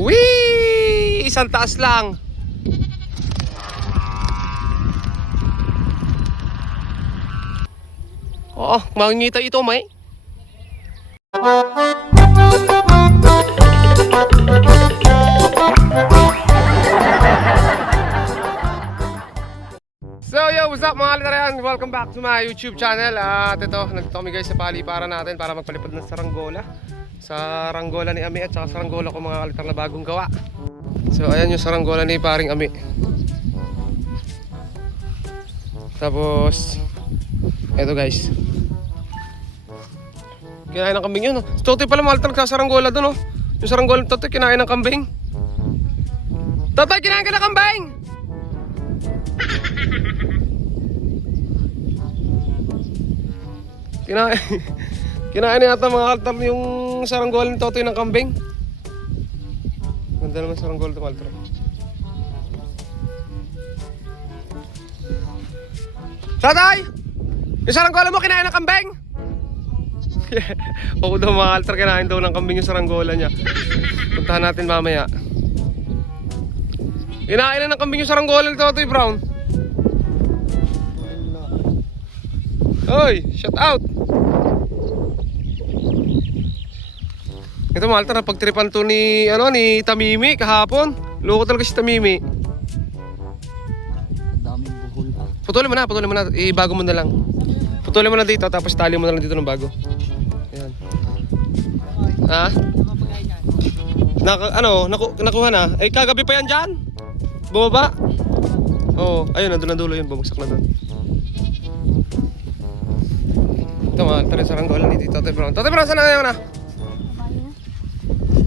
Wee! Isang taas lang. Oo, makingita ito, may. So yo, what's up mga kalitaran? Welcome back to my YouTube channel. At ito, nandito kami guys sa paliparan natin para magpalipad ng saranggola. Saranggola ni Ami at saka saranggola ko mga kalitar na bagong gawa. So ayan yung saranggola ni paring Ami. Tapos eto guys, kinain ng kambing yun. Totoy pala mga kalitar sa saranggola dun, oh. Yung saranggola Totoy kinain ng kambing. Totoy, kinain ka ng kambing! Kinain yata mga kaltar yung saranggola ni Totoy ng kambing. Ganda naman saranggola ito, kaltar. Totoy! Yung saranggola mo kinain ng kambing? Oo daw mga kaltar, kinain daw ng kambing yung saranggola niya. Puntahan natin mamaya. Kinain na ng kambing yung saranggola ni Totoy Brown. Hoy, shout out! Ito mga kaltar, napagtripan to ni Tamimi kahapon. Loko talaga si Tamimi. Daming buhol. Putulin mo na. Ibago mo na lang. Putulin mo na dito, tapos tali mo na lang dito ng bago. Ayan. Ha? Nakuha na. Eh, kagabi pa yan dyan? Bumaba? Oo, ayun, nandun na dulo yun. Bumagsak na dun. Ito mga kaltar, saranggola ni Totoy Brown. Totoy Brown, saan na ngayon na?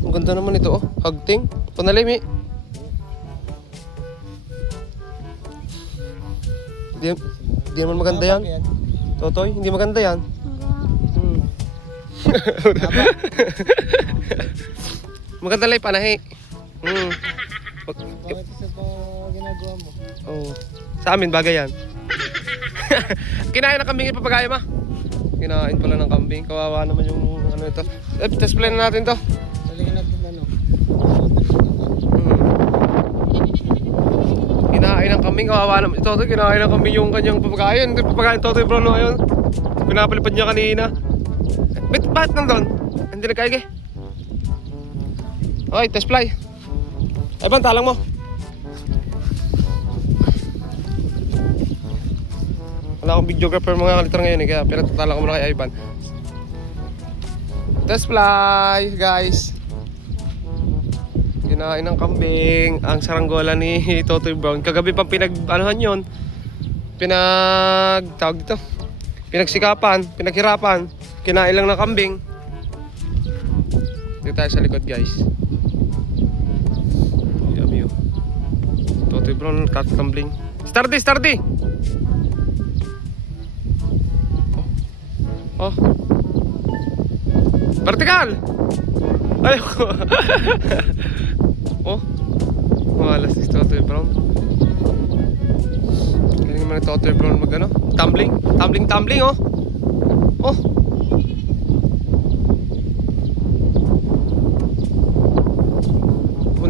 Ang ganda naman ito, oh. Hagting. Panalim, eh. Hindi naman maganda yan. Totoy, hindi maganda yan. Maganda lang yung panahi. Bakit isa pa ginagawa mo? Oh. Sa amin, bagay yan. Kinain ng kambing yung papagaya, ma. Kinain pala ng kambing. Kawawa naman yung ano ito. Test play na natin to. Saligin natin ano. Kinain ng kambing, kawawa naman. Ito, kinain ng kambing yung kanyang papagaya. Hindi papagaya ng Totoy Brown ngayon. Pinapalipad niya kanina. Bakit nandun? Hindi nagkaige. Okay, test fly. Evan, talang mo. Wala akong videographer mga kalitar ngayon eh, kaya pinatatalang ko muna kay Ivan. Test fly, guys. Kinain ng kambing ang saranggola ni Totoy Brown. Kagabi pang pinag-anuhan yun. Tawag dito. Pinagsikapan, pinaghirapan. Kinain lang ng kambing. Dito tayo sa likod, guys. Yummy, oh. Totoy Brown, cat-tumbling. Stardy! Oh. Vertical! Ayoko. Oh. Malas si Totoy Brown. Galing naman ni Totoy Brown mag-ano? Tumbling, oh. Oh.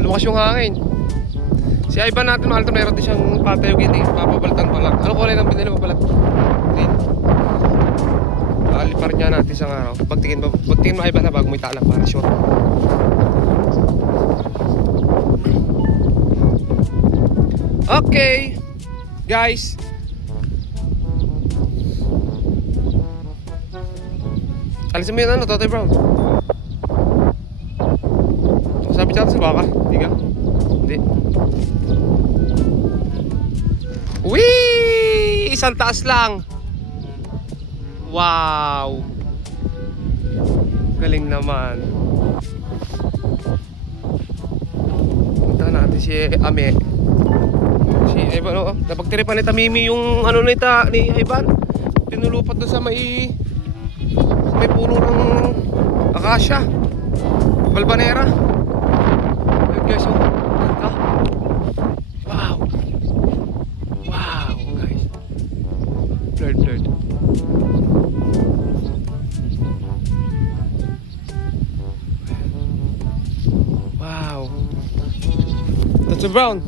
Lumakas yung hangin. Si Ivan natin, mahal ito, meron din siyang patayogin eh. Papapalitan pa lang. Anong kulay ng pinili mo palat? Green. Aliparin niya natin isang araw. Pagtingin mo Ivan na bago mo itala para sure. Okay, guys. Alisin mo yun Totoy Brown. Sabi siya sa baka, hindi ka? Hindi. Wee! Isang taas lang. Wow! Galing naman. Punta natin si Ame. Si Ivan, oh. Napagtiripan ni Tamimi yung ano ni Ivan. Tinulupat doon sa may puno ng akasya. Balbanera. Ayun guys, oh. Ganda. Wow, guys. Blurred. Wow. Toto Brown.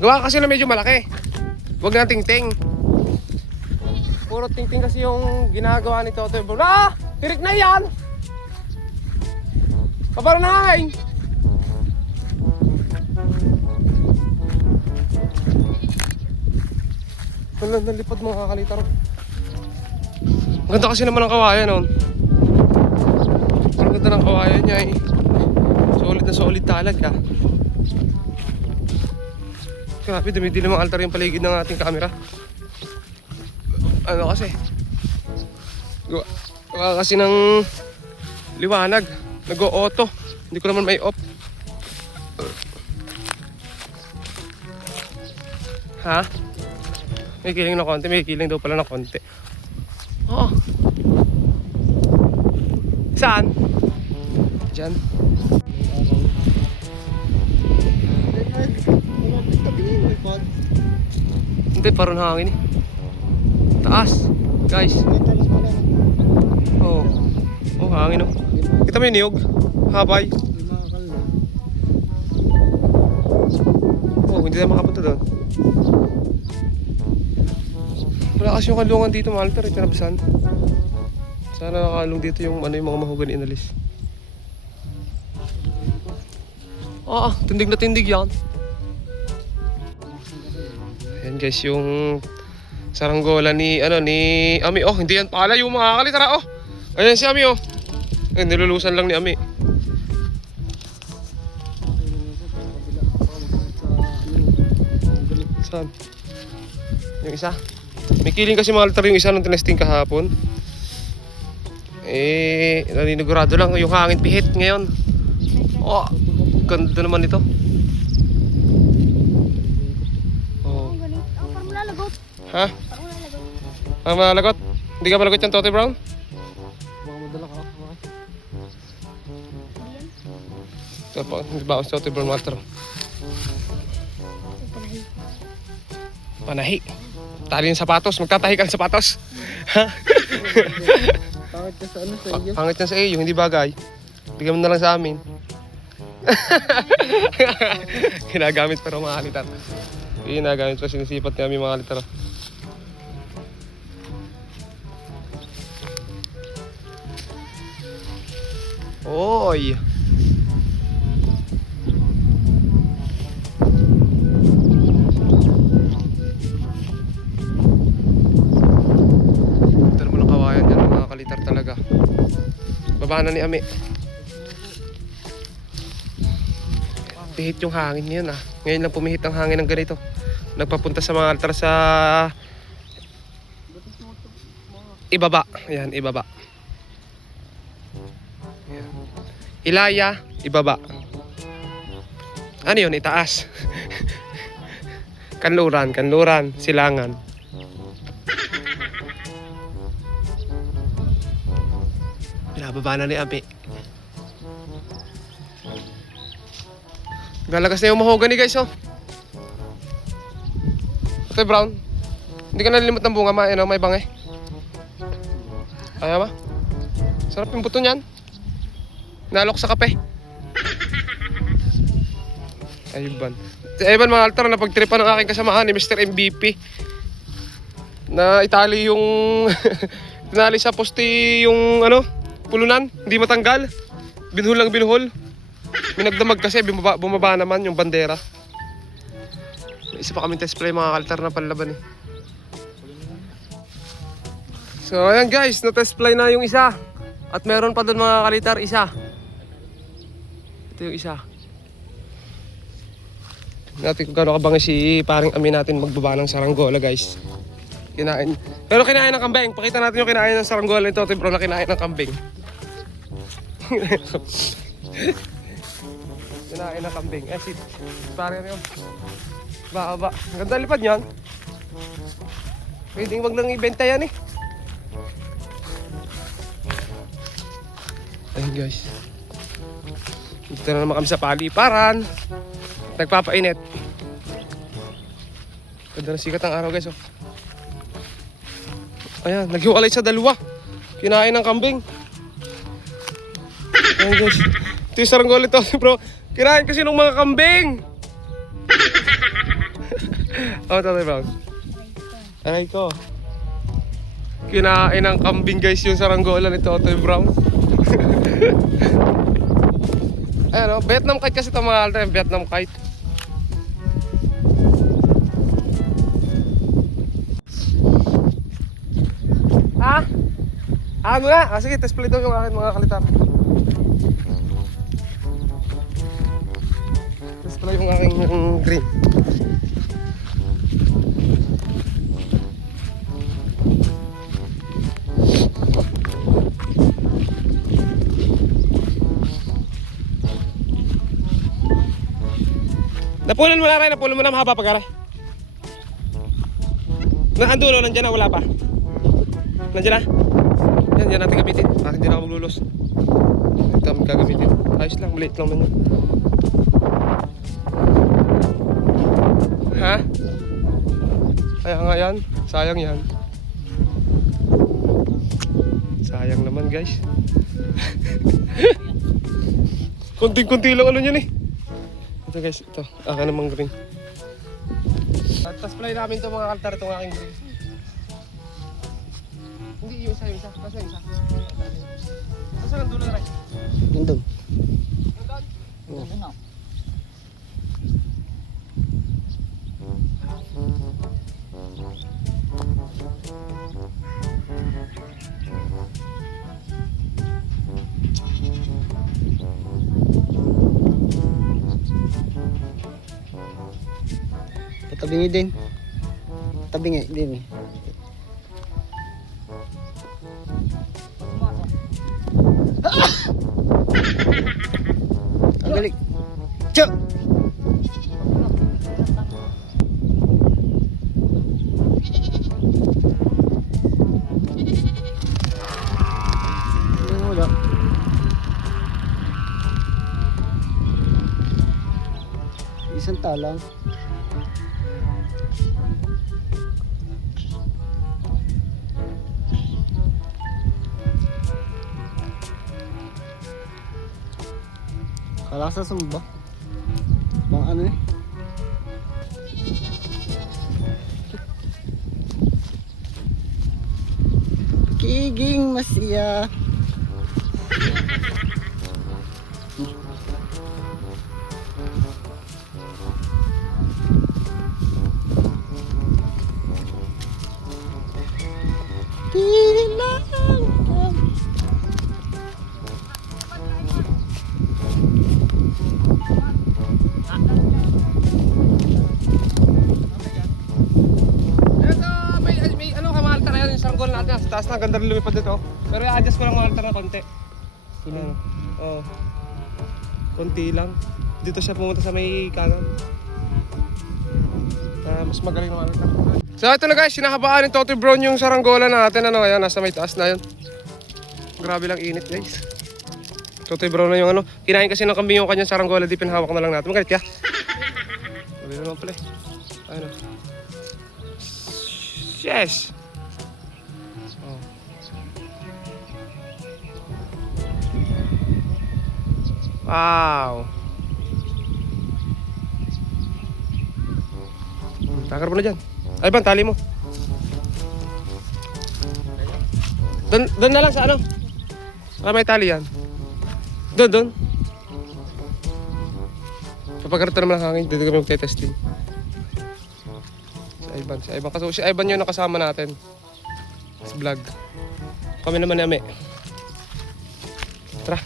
Gawa kasi na medyo malaki. Huwag na ting-ting. Puro ting-ting kasi yung ginagawa ni Toto Brown. Ah! Tirik na yan! Kaparo na hangin! Nalipad mga kakalitar. Ang ganda kasi naman ng kawayan noon. Ang ganda ng kawayan niya eh. Solid na solid talaga. Grabe, dumi din namang altar yung paligid ng ating camera. Ano kasi? Gawa kasi ng liwanag. Nag-o-auto. Hindi ko naman may off. Ha? May kiling na konti. May kiling daw pala na konti. Oo. Saan? Diyan. Hindi, parang hangin eh. Taas. Guys. Oo. Oh, hangin oh. Kita mo yung niyog? Habay. Oh, hindi tayo makapunta doon. Wala kasi yung kalungan dito, Malter, tinabasan. Sana nakalung dito yung ano yung mga mahogany inalis. Tindig na tindig yan. Ayan guys, yung saranggola ni Ami. Oh, hindi yan pala yung mga kalitara. Oh, ayan si Ami oh. Ayun, nilulusan lang ni Ami. Saan? Yung isa? May kiling kasi mga altar yung isa nung tinesting kahapon. Naninigurado lang yung hangin pihit ngayon. Oh, ganda naman ito. Oh. Parang malalagot. Ha? Parang malalagot. Malagot? Hindi ka malagot yan, Toto Brown? Baka madala ka. Ito po, hindi ba ako sa Toto Brown Master? Panahi. Tali yung sapatos, magtatahi ka ng sapatos. Ha? Pangit ka sa ano sa iyo. Pangit yan sa iyo, hindi bagay. Bigyan mo na lang sa amin. Ginagamit pero mga kalitar. Ginagamit pero sinisipat niya mga kalitar. Oy! Ito naman ang kawayan dyan mga kalitar talaga. Baba na ni Ami. Pihit yung hangin ngayon ah. Ngayon lang pumihit ang hangin ng ganito. Nagpapunta sa mga altar sa ibaba. Ayan, ibaba. Ayan. Ilaya, ibaba. Ano yun? Itaas. Kanluran, silangan. Binababa na ni Ami. Galagas na yung mahogany guys oh. Ito Brown. Hindi ka nalilimot ng bunga may bangay. Kaya ba? Sarap yung buto niyan. Nalok sa kape. Ayban. Si Evan mga altar na pagtripan ng aking kasamahan ni Mr. MVP. Na itali yung tinali sa poste yung pulunan, hindi matanggal. Binuhol lang binuhol. Minagdamag kasi bumaba naman yung bandera. May isa pa kami test play mga kaltar na panlaban eh. So ayan guys, na-test play na yung isa. At meron pa doon mga kalitar isa. Ito yung isa. Natin kung gano'n kabangay si paring Ami natin magbaba ng saranggola guys. Kinain. Pero kinain ng kambing. Pakita natin yung kinain ng saranggola nito. Ito bro na kinain ng kambing. Kinain ng kambing. Si paring Ami. Baba. Ang ganda lipad niyan. Pwedeng wag lang ibenta yan eh. Ayun guys. Dito na naman kami sa paliparan. Nagpapainit. Ganda na sikat ang araw guys oh. Ayan, naghiwalay sa dalawa. Kinain ng kambing. Ayan guys. Ito yung saranggola ito bro. Kinain kasi ng mga kambing. Oh, Tatay Brown. Aray ko. Kinain ng kambing guys yung saranggola ni Tatay Brown. Ayan o, Vietnam kite kasi ito mga kalta, Vietnam kite. Ha? Ano na? Ah, sige, test play daw yung akin mga kalitar. Test play yung aking green. Napunan mo na rin, napunan mo na mahaba pag aray. Nakadulo, nandiyan na, wala pa. Nandiyan na. Yan natin gamitin. Ah, hindi na ako maglulos. Ito kami gagamitin. Ayos lang, maliit lang naman yun. Ha? Kaya nga yan, sayang yan. Sayang naman guys. Kunting-kunti lang ano yun eh. Ito guys, ito. Akin namang green. At tas play namin ito mga kaltar, itong aking green. Hindi yung isa. Basta yung isa. Basta ang dulo na rin. Nandun. Yung doon? Patabingi din. Tabingi din eh. Ang galing. Tiyok! Wala. Isang talang. Kalasa sumba. Bang ano eh? Kiging Masya. Hilang. May ano ka mga altar yung saranggola natin. Sa taas na, ganda rin lumipad dito. Pero i-adjust ko lang mga altar na konti. Ano? Oo. Konti lang. Dito siya pumunta sa may kanan. Mas magaling naman altar. So ito na guys, sinahabaan ni Totoy Brown yung saranggola natin. Ano, ayan, nasa may taas na yun. Grabe lang init guys. Totoy Brown na yung ano. Kinain kasi ng kambing yung kanyang saranggola. Di pinahawak na lang natin. Magalit ka? Sabi naman pala eh. Ano? Yes! Oh. Wow! Takar mo na dyan. Ay ba, tali mo. Doon na lang sa ano. Para may tali yan. Doon. Kapag naman ang hangin, dito kami magte-testing. Si Ivan. Kasi si Ivan yung nakasama natin sa vlog. Kami naman namin. Tara.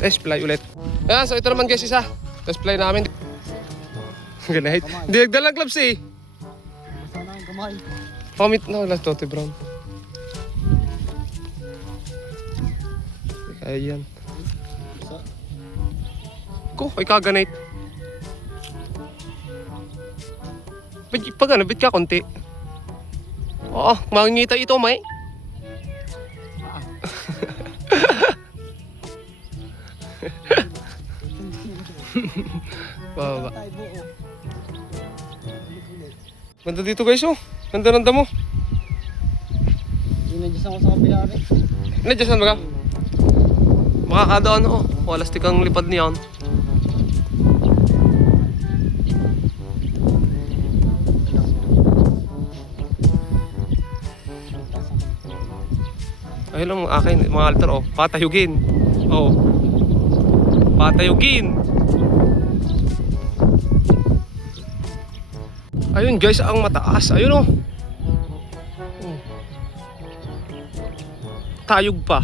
Test fly ulit. Ayan, so ito naman guys isa. Test fly namin. Ganahit. Hindi nagdalang gloves eh. Basta na ang kamay. Pamit na wala Totoy Brown. Kaya yan. Basta. Ko, ay kaganate. Pag ano, bit ka konti. Oo, makingita ito, may. Baba. Tayo buo. Ganda dito guys oh. Ganda ng damo. Inadjust ako sa kapila rin. Nadyasan ba ka? Makakadaan oh. Walastik ang lipad niyan. Ayun ang akin, mga altar, oh. Patayugin. Oh. Patayugin. Ayun guys, ang mataas. Ayun oh. Tayog pa.